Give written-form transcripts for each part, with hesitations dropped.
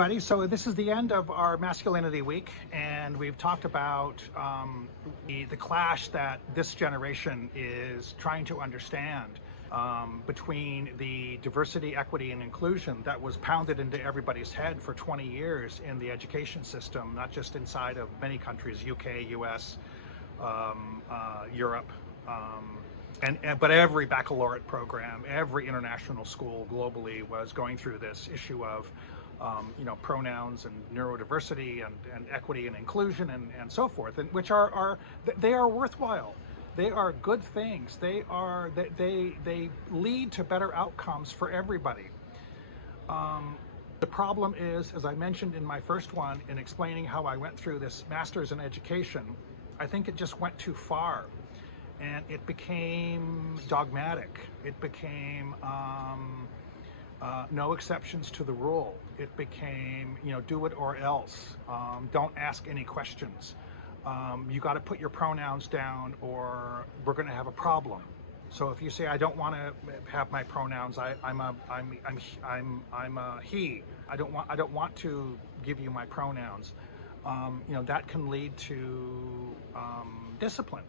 everybody. So this is the end of our Masculinity Week, and we've talked about the clash that this generation is trying to understand between the diversity, equity, and inclusion that was pounded into everybody's head for 20 years in the education system, not just inside of many countries, UK, US, Europe, but every baccalaureate program, every international school globally was going through this issue of pronouns and neurodiversity and equity and inclusion and so forth, and which they are worthwhile. They are good things. They lead to better outcomes for everybody. The problem is, as I mentioned in my first one, in explaining how I went through this master's in education, I think it just went too far. And it became dogmatic. It became no exceptions to the rule. It became, do it or else. Don't ask any questions. You got to put your pronouns down, or we're going to have a problem. So if you say I don't want to have my pronouns, I'm a he. I don't want to give you my pronouns. That can lead to discipline.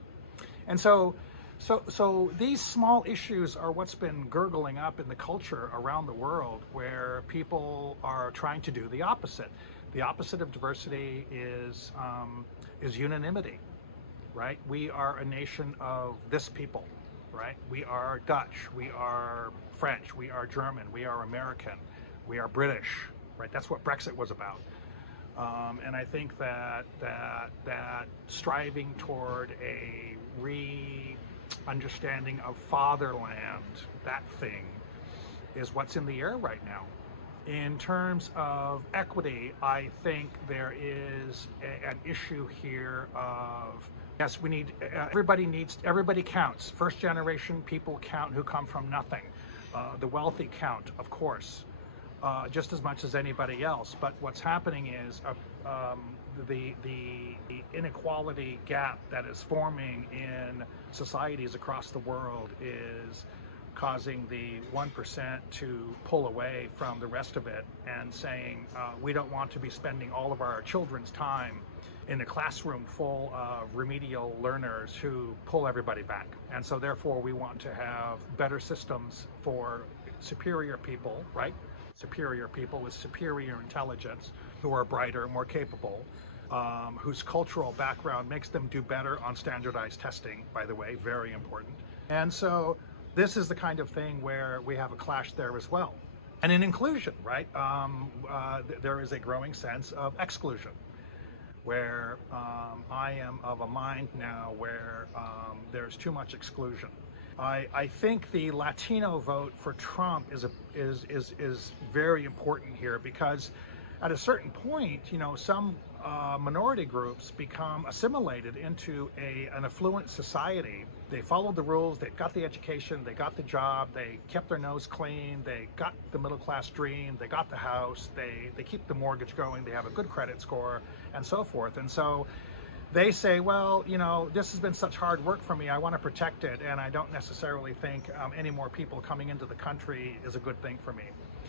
And so these small issues are what's been gurgling up in the culture around the world, where people are trying to do the opposite. The opposite of diversity is unanimity, right? We are a nation of this people, right? We are Dutch, we are French, we are German, we are American, we are British, right? That's what Brexit was about. And I think that striving toward a re-understanding of fatherland, that thing, is what's in the air right now. In terms of equity, I think there is an issue here of, yes, we need, everybody counts. First generation people count who come from nothing. The wealthy count, of course. Just as much as anybody else, but what's happening is the inequality gap that is forming in societies across the world is causing the 1% to pull away from the rest of it and saying, we don't want to be spending all of our children's time in a classroom full of remedial learners who pull everybody back. And so therefore we want to have better systems for superior people, right? Superior people with superior intelligence, who are brighter, more capable, whose cultural background makes them do better on standardized testing, by the way, very important. And so this is the kind of thing where we have a clash there as well. And in inclusion, right, there is a growing sense of exclusion, where I am of a mind now where there's too much exclusion. I think the Latino vote for Trump is very important here, because at a certain point, some minority groups become assimilated into an affluent society. They followed the rules, they got the education, they got the job, they kept their nose clean, they got the middle class dream, they got the house, they keep the mortgage going, they have a good credit score, and so forth. And so they say, well, this has been such hard work for me, I want to protect it, and I don't necessarily think any more people coming into the country is a good thing for me.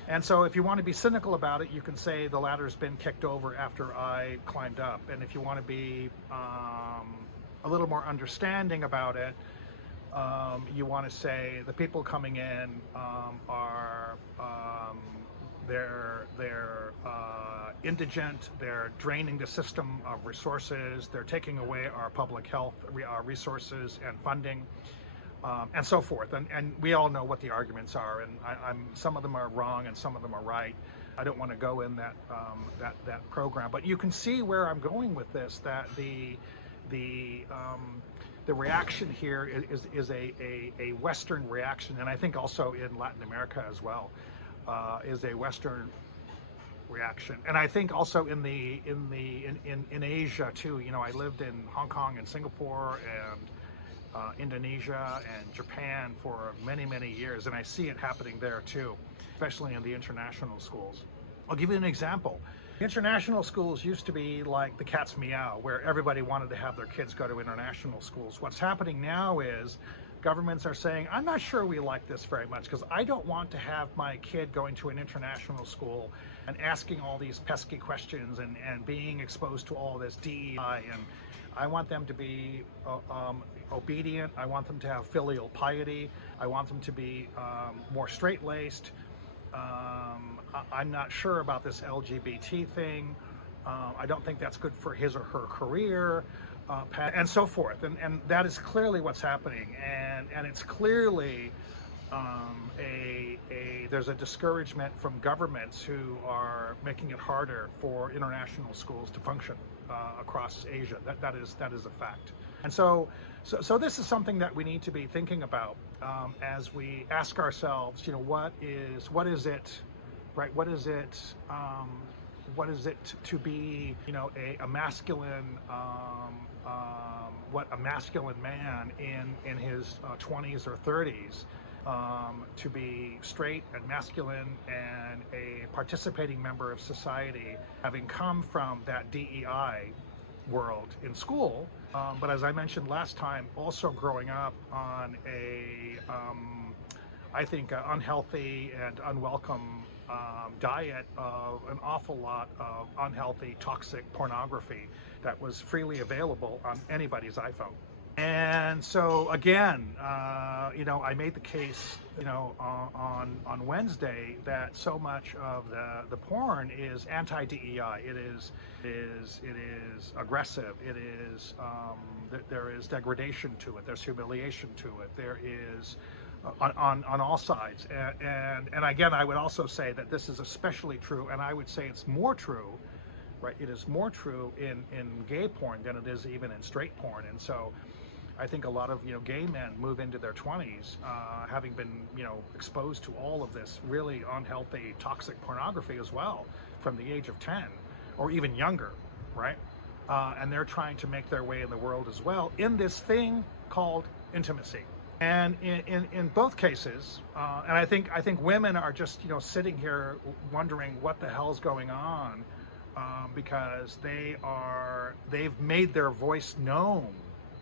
And so if you want to be cynical about it, you can say the ladder's been kicked over after I climbed up. And if you want to be a little more understanding about it, you want to say the people coming in are they're indigent, they're draining the system of resources, they're taking away our public health resources and funding, and so forth. And we all know what the arguments are, and some of them are wrong and some of them are right. I don't want to go in that program, but you can see where I'm going with this, that the reaction here is a Western reaction, and I think also in Latin America as well. Is a Western reaction, and I think also in Asia too. I lived in Hong Kong and Singapore and Indonesia and Japan for many years, and I see it happening there too, especially in the international schools. I'll give you an example. International schools used to be like the cat's meow, where everybody wanted to have their kids go to international schools. What's happening now is governments are saying, I'm not sure we like this very much because I don't want to have my kid going to an international school and asking all these pesky questions and being exposed to all this DEI, and I want them to be obedient. I want them to have filial piety. I want them to be more straight-laced. I'm not sure about this LGBT thing. I don't think that's good for his or her career, and so forth. And that is clearly what's happening. And it's clearly there's a discouragement from governments who are making it harder for international schools to function across Asia. That is a fact. And so this is something that we need to be thinking about as we ask ourselves, what is it, right? What is it to be, a masculine, what a masculine man in his 20s or 30s, to be straight and masculine and a participating member of society, having come from that DEI world in school, but as I mentioned last time, also growing up on I think, unhealthy and unwelcome diet of an awful lot of unhealthy, toxic pornography that was freely available on anybody's iPhone. And so again, I made the case, on Wednesday that so much of the porn is anti-DEI. It is aggressive. It is there is degradation to it. There's humiliation to it. There is on all sides. And again, I would also say that this is especially true, and I would say it's more true, right? It is more true in gay porn than it is even in straight porn. And so I think a lot of gay men move into their 20s having been exposed to all of this really unhealthy, toxic pornography as well from the age of 10 or even younger, right? And they're trying to make their way in the world as well in this thing called intimacy. And in both cases, and I think women are just sitting here wondering what the hell's going on, because they've made their voice known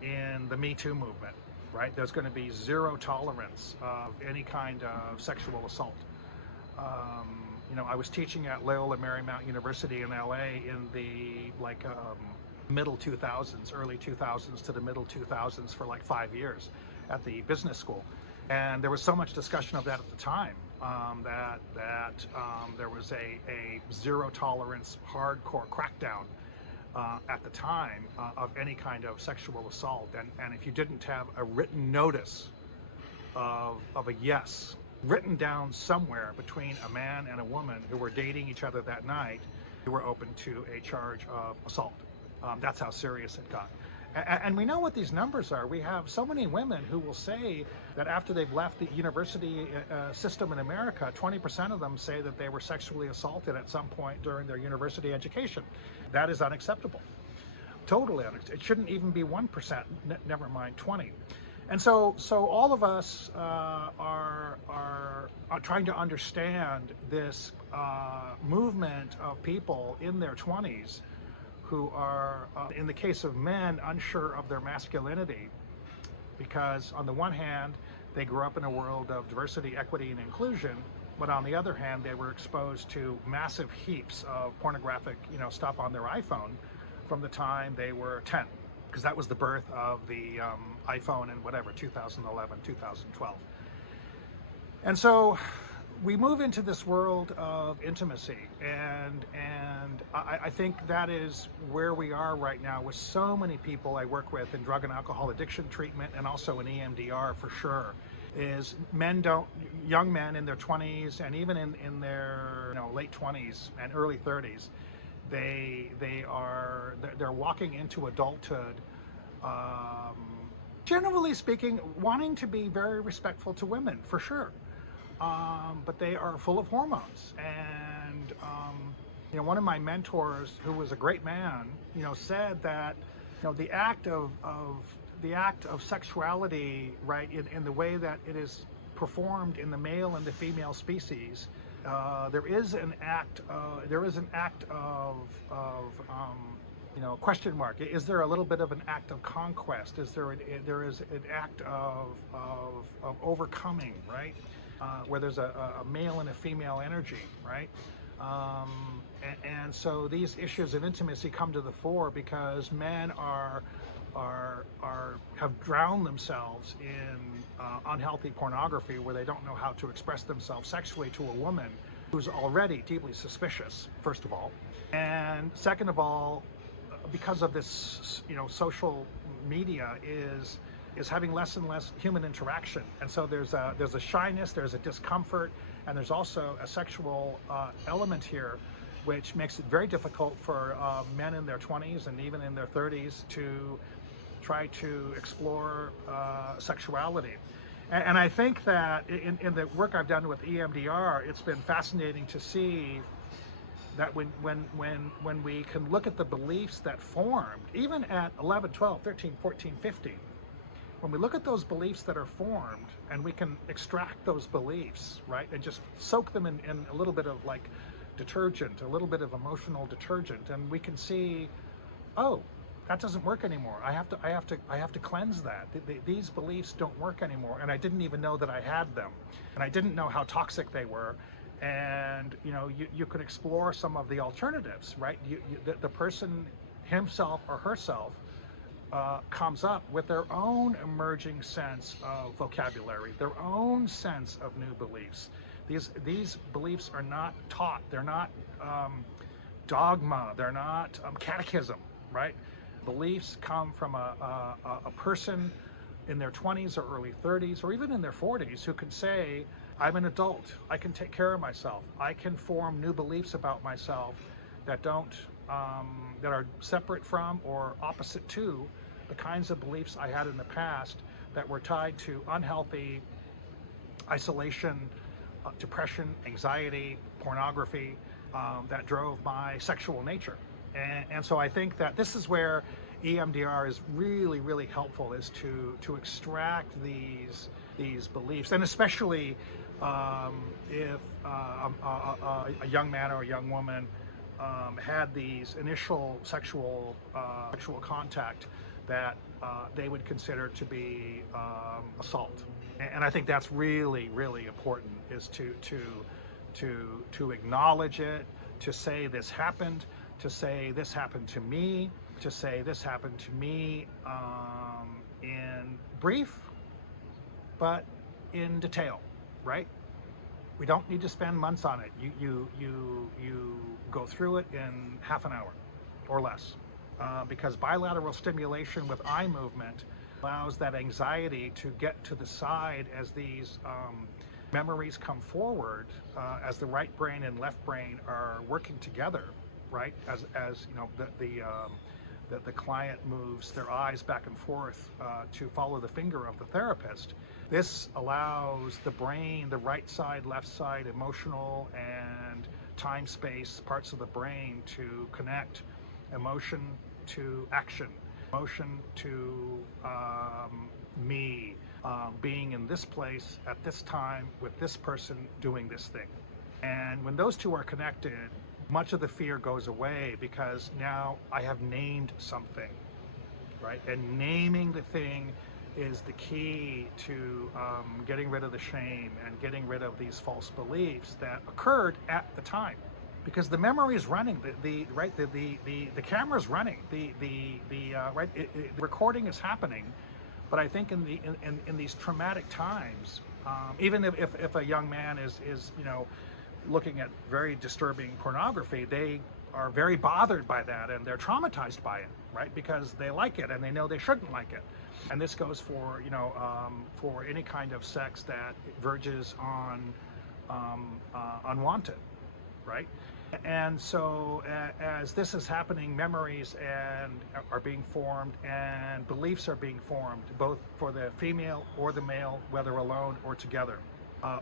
in the Me Too movement, right? There's going to be zero tolerance of any kind of sexual assault. I was teaching at Loyola Marymount University in LA in the middle 2000s, early 2000s to the middle 2000s for 5 years at the business school, and there was so much discussion of that at the time that there was a zero tolerance, hardcore crackdown at the time of any kind of sexual assault, and if you didn't have a written notice of a yes written down somewhere between a man and a woman who were dating each other that night, you were open to a charge of assault. That's how serious it got. And we know what these numbers are. We have so many women who will say that after they've left the university system in America, 20% of them say that they were sexually assaulted at some point during their university education. That is unacceptable. Totally unacceptable. It shouldn't even be 1%, never mind 20. And so all of us are trying to understand this movement of people in their 20s who are, in the case of men, unsure of their masculinity, because on the one hand, they grew up in a world of diversity, equity, and inclusion, but on the other hand, they were exposed to massive heaps of pornographic, stuff on their iPhone from the time they were 10, because that was the birth of the iPhone in 2011, 2012. And so we move into this world of intimacy, and I think that is where we are right now with so many people I work with in drug and alcohol addiction treatment, and also in EMDR for sure, is young men in their 20s and even in their late 20s and early 30s, they're walking into adulthood, generally speaking, wanting to be very respectful to women for sure. But they are full of hormones, and one of my mentors, who was a great man, said that the act of sexuality, right, in the way that it is performed in the male and the female species, there is an act of question mark. Is there a little bit of an act of conquest? There is an act of overcoming, right? Where there's a male and a female energy, right? And so these issues of intimacy come to the fore because men have drowned themselves in unhealthy pornography where they don't know how to express themselves sexually to a woman who's already deeply suspicious, first of all. And second of all, because of this, social media is having less and less human interaction, and so there's a shyness, there's a discomfort, and there's also a sexual element here, which makes it very difficult for men in their 20s and even in their 30s to try to explore sexuality. And I think that in the work I've done with EMDR, it's been fascinating to see that when we can look at the beliefs that formed, even at 11, 12, 13, 14, 15, when we look at those beliefs that are formed and we can extract those beliefs, right, and just soak them in a little bit of like detergent, a little bit of emotional detergent, and we can see, oh, that doesn't work anymore. I have to cleanse that. These beliefs don't work anymore, and I didn't even know that I had them, and I didn't know how toxic they were. And you can explore some of the alternatives, right? The person himself or herself comes up with their own emerging sense of vocabulary, their own sense of new beliefs. These beliefs are not taught. They're not dogma. They're not catechism, right? Beliefs come from a person in their 20s or early 30s or even in their 40s who can say, I'm an adult, I can take care of myself, I can form new beliefs about myself that that are separate from or opposite to the kinds of beliefs I had in the past that were tied to unhealthy isolation, depression, anxiety, pornography, that drove my sexual nature. And so I think that this is where EMDR is really, really helpful, is to extract these beliefs, and especially if a young man or a young woman had these initial sexual contact that they would consider to be assault. And I think that's really, really important, is to acknowledge it, to say this happened, to say this happened to me, to say this happened to me in brief, but in detail, right? We don't need to spend months on it. You go through it in half an hour or less, because bilateral stimulation with eye movement allows that anxiety to get to the side as these memories come forward, as the right brain and left brain are working together, right? As the client moves their eyes back and forth to follow the finger of the therapist. This allows the brain, the right side, left side, emotional and time space parts of the brain to connect emotion to action, emotion to me being in this place at this time with this person doing this thing. And when those two are connected, much of the fear goes away, because now I have named something, right? And naming the thing is the key to getting rid of the shame and getting rid of these false beliefs that occurred at the time, because the memory is running, the camera's running, the recording is happening. But I think in these traumatic times, even if a young man is looking at very disturbing pornography, they are very bothered by that and they're traumatized by it, right? Because they like it and they know they shouldn't like it. And this goes for for any kind of sex that verges on unwanted, right? And so as this is happening, memories are being formed and beliefs are being formed, both for the female or the male, whether alone or together,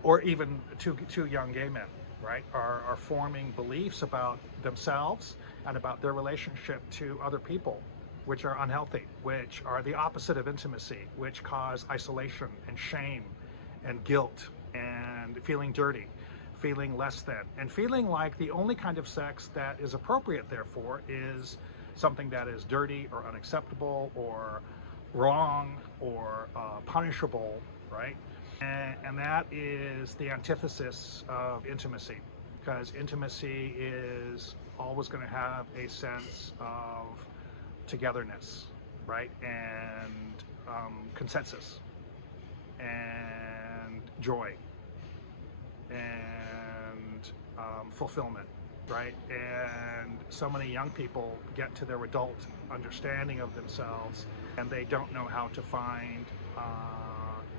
or even two young gay men, right, are forming beliefs about themselves and about their relationship to other people, which are unhealthy, which are the opposite of intimacy, which cause isolation and shame and guilt and feeling dirty, feeling less than, and feeling like the only kind of sex that is appropriate, therefore, is something that is dirty or unacceptable or wrong or punishable, right? And that is the antithesis of intimacy, because intimacy is always going to have a sense of togetherness, right? And consensus and joy and fulfillment, right? And so many young people get to their adult understanding of themselves and they don't know how to find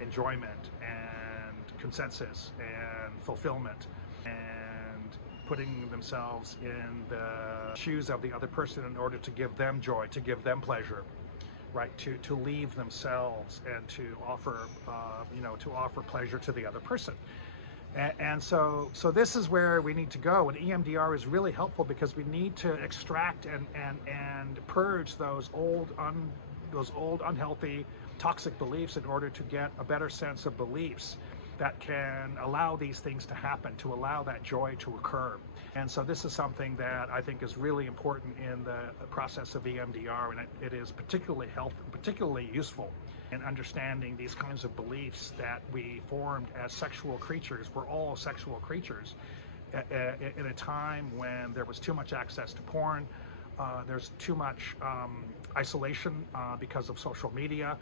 enjoyment and consensus and fulfillment and putting themselves in the shoes of the other person in order to give them joy, to give them pleasure, right? To leave themselves and to offer, to offer pleasure to the other person. And so this is where we need to go, and EMDR is really helpful because we need to extract and purge those old unhealthy, toxic beliefs in order to get a better sense of beliefs that can allow these things to happen, to allow that joy to occur. And so this is something that I think is really important in the process of EMDR, and it is particularly useful in understanding these kinds of beliefs that we formed as sexual creatures. We're all sexual creatures in a time when there was too much access to porn, there's too much isolation because of social media,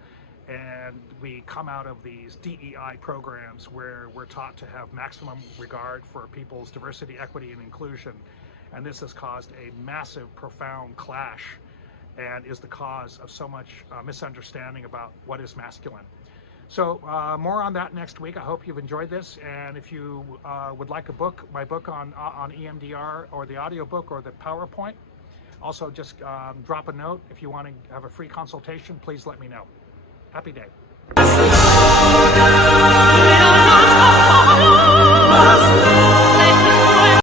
and we come out of these DEI programs where we're taught to have maximum regard for people's diversity, equity, and inclusion. And this has caused a massive, profound clash and is the cause of so much misunderstanding about what is masculine. So more on that next week. I hope you've enjoyed this. And if you would like a book, my book on EMDR, or the audiobook or the PowerPoint, also just drop a note. If you want to have a free consultation, please let me know. Happy day.